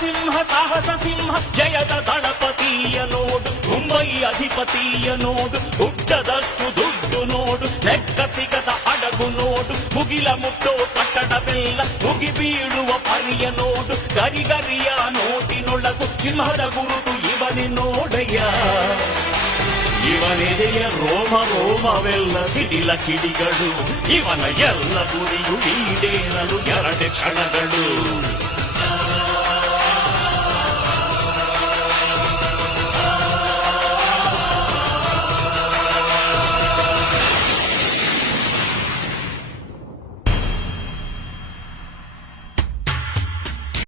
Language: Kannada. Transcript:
ಸಿಂಹ ಸಾಹಸ ಸಿಂಹ ಜಯದ ದಳಪತಿಯ ನೋಡು ಮುಂಬೈ ಅಧಿಪತಿಯ ನೋಡು ಹುಟ್ಟದಷ್ಟು ದುಡ್ಡು ನೋಡು ಲೆಕ್ಕ ಸಿಗದ ಹಡಗು ನೋಡು ಮುಗಿಲ ಮುಟ್ಟೋ ಕಟ್ಟಡವೆಲ್ಲ ಮುಗಿ ಬೀಳುವ ಪರಿಯ ನೋಡು ಗರಿಗರಿಯ ನೋಟಿನೊಳಗು ಸಿಂಹದ ಗುರುತು ಇವನೇ ನೋಡಯ್ಯ ಇವನೆದೆಯ ರೋಮ ರೋಮವೆಲ್ಲ ಸಿಡಿಲ ಕಿಡಿಗಳು ಇವನ ಎಲ್ಲ ಗುರಿಯು ಈಡೇರಲು 2 ಕ್ಷಣಗಳು